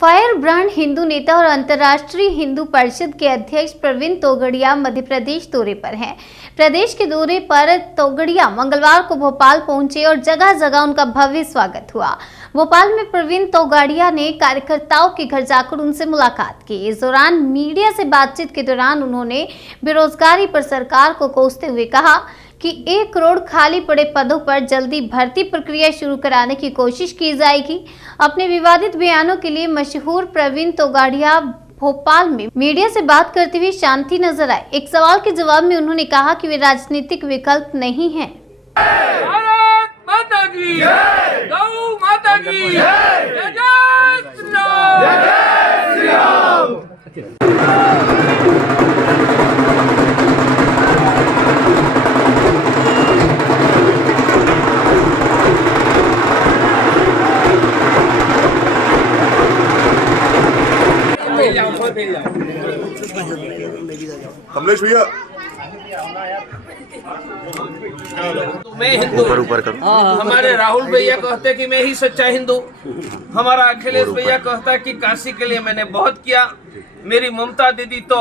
Fire brand Hindu नेता और अंतर्राष्ट्रीय हिंदू परिषद के अध्यक्ष प्रवीण तोगड़िया मध्य प्रदेश दौरे पर हैं। प्रदेश के दौरे पर तोगड़िया मंगलवार को भोपाल पहुंचे और जगह जगह उनका भव्य स्वागत हुआ। भोपाल में प्रवीण तोगड़िया ने कार्यकर्ताओं के घर जाकर उनसे मुलाकात की। इस दौरान मीडिया से बातचीत के दौरान उन्होंने बेरोजगारी पर सरकार को कोसते हुए कहा कि 1 करोड़ खाली पड़े पदों पर जल्दी भर्ती प्रक्रिया शुरू कराने की कोशिश की जाएगी। अपने विवादित बयानों के लिए मशहूर प्रवीण तोगड़िया भोपाल में मीडिया से बात करते हुए शांति नजर आए। एक सवाल के जवाब में उन्होंने कहा कि वे राजनीतिक विकल्प नहीं हैं। भारत माता की जय, गौ माता की जय, जय श्री राम, जय श्री राम। कमलेश भैया मैं हिंदू, हमारे राहुल भैया कहते कि मैं ही सच्चा हिंदू, हमारा अखिलेश भैया कहता है कि काशी के लिए मैंने बहुत किया, मेरी ममता दीदी तो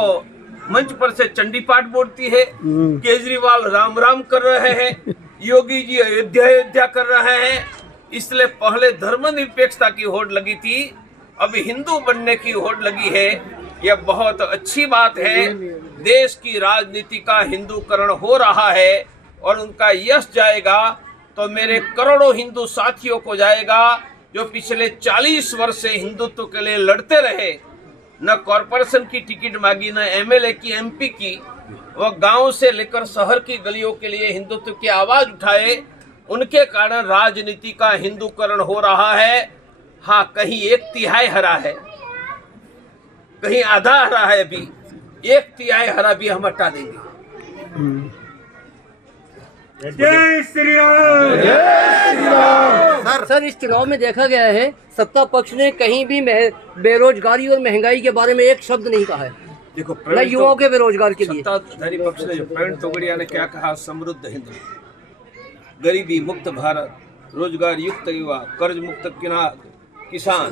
मंच पर से चंडी पाठ बोलती है, केजरीवाल राम राम कर रहे हैं, योगी जी अयोध्या कर रहे हैं, इसलिए पहले धर्मनिरपेक्षता की होड़ लगी थी, अभी हिंदू बनने की होड़ लगी है। यह बहुत अच्छी बात है। देश की राजनीति का हिंदूकरण हो रहा है और उनका यश जाएगा तो मेरे करोड़ों हिंदू साथियों को जाएगा जो पिछले 40 वर्ष से हिंदुत्व के लिए लड़ते रहे, न कॉरपोरेशन की टिकट मांगी, न एमएलए की, एमपी की, वह गांव से लेकर शहर की गलियों के लिए हिंदुत्व की आवाज उठाए। उनके कारण राजनीति का हिंदूकरण हो रहा है। हाँ, कहीं 1/3 हरा है, कहीं आधा हरा है, अभी 1/3 हरा भी हम हटा देंगे। जय श्री राम, जय श्री राम। सर, इस चुनाव में देखा गया है सत्ता पक्ष ने कहीं भी बेरोजगारी और महंगाई के बारे में एक शब्द नहीं कहा है। देखो, न युवाओं के बेरोजगार के लिए सत्ताधारी पक्ष ने, जो प्रवीण तोगड़िया ने क्या कहा, समृद्ध हिंदू, गरीबी मुक्त भारत, रोजगार युक्त युवा, कर्ज मुक्त किसान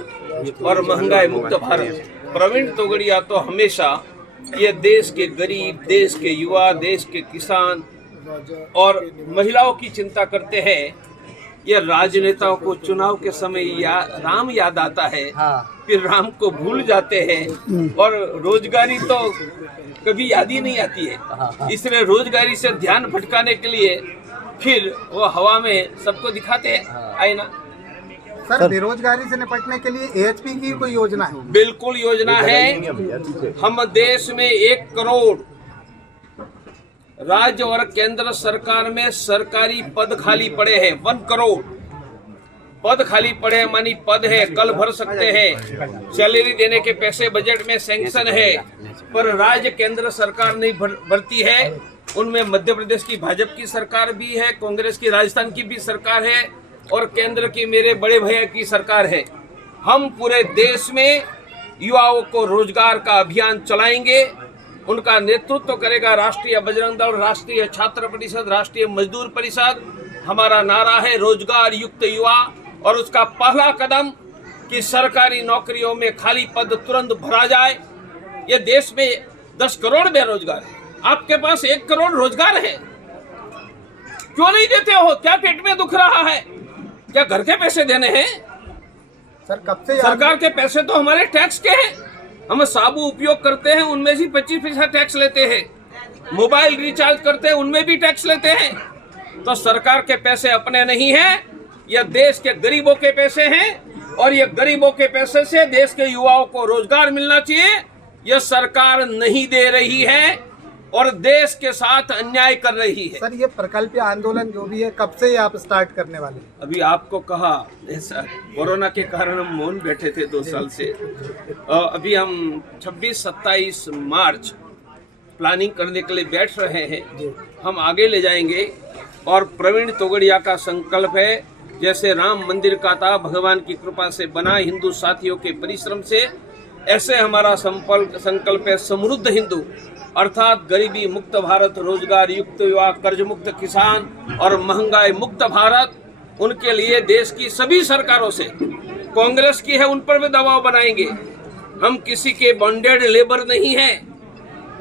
और महंगाई मुक्त भारत। प्रवीण तोगड़िया तो हमेशा ये देश के गरीब, देश के युवा, देश के किसान और महिलाओं की चिंता करते हैं। ये राजनेताओं को चुनाव के समय राम याद आता है, फिर राम को भूल जाते हैं और रोजगारी तो कभी याद ही नहीं आती है। इसलिए रोजगारी से ध्यान भटकाने के लिए फिर वो हवा में सबको दिखाते हैं आईना। सर, बेरोजगारी से निपटने के लिए एएचपी की कोई योजना है? बिल्कुल योजना है। हम देश में 1 करोड़ राज्य और केंद्र सरकार में सरकारी पद खाली पड़े हैं। 1 करोड़ पद खाली पड़े हैं, मानी पद है, कल भर सकते हैं। सैलरी देने के पैसे बजट में सैंक्शन है, पर राज्य केंद्र सरकार नहीं भरती है। उनमें मध्य प्रदेश की भाजपा की सरकार भी है, कांग्रेस की राजस्थान की भी सरकार है और केंद्र की मेरे बड़े भैया की सरकार है। हम पूरे देश में युवाओं को रोजगार का अभियान चलाएंगे। उनका नेतृत्व करेगा राष्ट्रीय बजरंग दल, राष्ट्रीय छात्र परिषद, राष्ट्रीय मजदूर परिषद। हमारा नारा है रोजगार युक्त युवा और उसका पहला कदम कि सरकारी नौकरियों में खाली पद तुरंत भरा जाए। ये देश में 10 करोड़ बेरोजगार है, आपके पास 1 करोड़ रोजगार है, क्यों नहीं देते हो? क्या पेट में दुख रहा है? क्या घर के पैसे देने हैं? सर, कब से सरकार के पैसे तो हमारे टैक्स के हैं। हम साबु उपयोग करते हैं, उनमें भी 25% टैक्स लेते हैं। मोबाइल रिचार्ज करते हैं, उनमें भी टैक्स लेते हैं। तो सरकार के पैसे अपने नहीं हैं, यह देश के गरीबों के पैसे हैं और ये गरीबों के पैसे से देश के युवाओं को रोजगार मिलना चाहिए। यह सरकार नहीं दे रही है और देश के साथ अन्याय कर रही है। सर, ये प्रकल्प आंदोलन जो भी है, कब से आप स्टार्ट करने वाले? अभी आपको कहा, कोरोना के कारण हम मौन बैठे थे 2 साल से। अभी हम 26-27 मार्च प्लानिंग करने के लिए बैठ रहे हैं। हम आगे ले जाएंगे और प्रवीण तोगड़िया का संकल्प है, जैसे राम मंदिर का था, भगवान की कृपा से बना, हिंदू साथियों के परिश्रम से, ऐसे हमारा संकल्प है समृद्ध हिंदू, अर्थात गरीबी मुक्त भारत, रोजगार युक्त युवा, कर्ज मुक्त किसान और महंगाई मुक्त भारत। उनके लिए देश की सभी सरकारों से कांग्रेस की है उन पर भी दबाव बनाएंगे। हम किसी के बॉन्डेड लेबर नहीं है,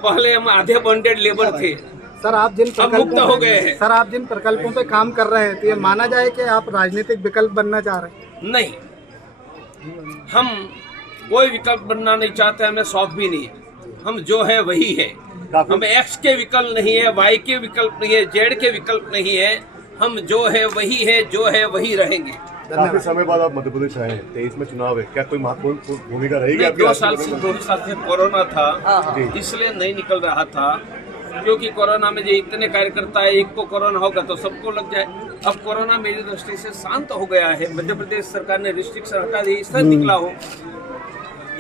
पहले हम आधे बॉन्डेड लेबर थे, सर आप जिन अब मुक्त हो गए हैं। सर आप जिन प्रकल्पों पे काम कर रहे हैं तो ये माना जाए कि आप राजनीतिक विकल्प बनना चाह रहे हैं? नहीं, हम कोई विकल्प बनना नहीं चाहते, हमें शौक भी नहीं है। हम जो है वही है, हम एक्स के विकल्प नहीं है, वाई के विकल्प नहीं है, जेड के विकल्प नहीं है। हम जो है वही है, जो है वही रहेंगे। काफी समय बाद आप मध्य प्रदेश आए हैं, 23 में चुनाव है, क्या कोई महत्वपूर्ण भूमिका रहेगी आपकी? 2 साल से कोरोना था, इसलिए नहीं निकल रहा था, क्योंकि कोरोना में जो इतने कार्यकर्ता है, एक को कोरोना होगा तो सबको लग जाए। अब कोरोना मेरी दृष्टि से शांत हो गया है, मध्य प्रदेश सरकार ने रिस्ट्रिक्शन हटा दी, इससे निकला हो।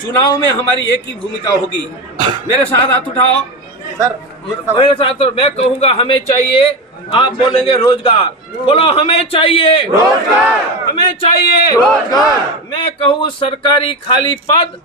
चुनाव में हमारी एक ही भूमिका होगी। मेरे साथ हाथ उठाओ सर मेरे साथ, और मैं कहूँगा हमें चाहिए, आप बोलेंगे रोजगार, बोलो हमें चाहिए रोजगार, हमें चाहिए रोजगार। मैं कहूँ सरकारी खाली पद,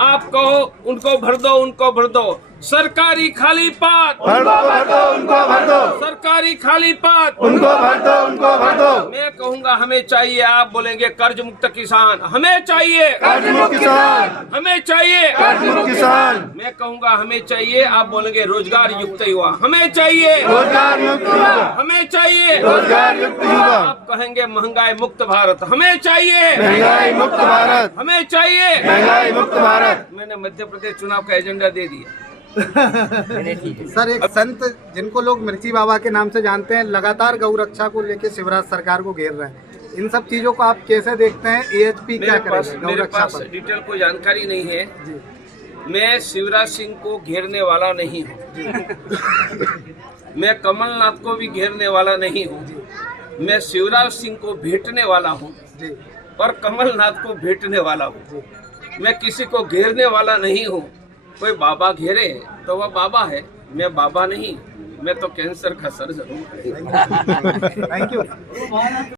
आप कहो उनको भर दो, उनको भर दो। सरकारी खाली पद भर दो, उनको भर दो। सरकारी खाली पद उनको भर दो, उनको भर दो। मैं कहूँगा हमें चाहिए, आप बोलेंगे कर्ज मुक्त किसान, हमें चाहिए कर्ज मुक्त किसान, हमें चाहिए कर्ज मुक्त किसान। मैं कहूँगा हमें चाहिए, आप बोलेंगे रोजगार युक्त युवा, हमें चाहिए रोजगार युक्त युवा, हमें चाहिए रोजगार युक्त युवा। आप कहेंगे महंगाई मुक्त भारत, हमें चाहिए महंगाई मुक्त भारत, हमें चाहिए महंगाई मुक्त भारत। मैंने मध्य प्रदेश चुनाव का एजेंडा दे दिया। सर एक संत जिनको लोग मिर्ची बाबा के नाम से जानते हैं, लगातार गौ रक्षा को लेकर शिवराज सरकार को घेर रहे हैं, इन सब चीजों को आप कैसे देखते हैं? एएचपी क्या करेगा गौ मेरे रक्षा पास पर? डिटेल कोई जानकारी नहीं है। जी मैं शिवराज सिंह को घेरने वाला नहीं हूँ, मैं कमलनाथ को भी घेरने वाला नहीं हूँ, मैं शिवराज सिंह को भेंटने वाला हूँ जी और कमलनाथ को भेंटने वाला हूँ। मैं किसी को घेरने वाला नहीं हूँ। कोई बाबा घेरे तो वह बाबा है, मैं बाबा नहीं, मैं तो कैंसर का सर्जन हूँ। Thank you.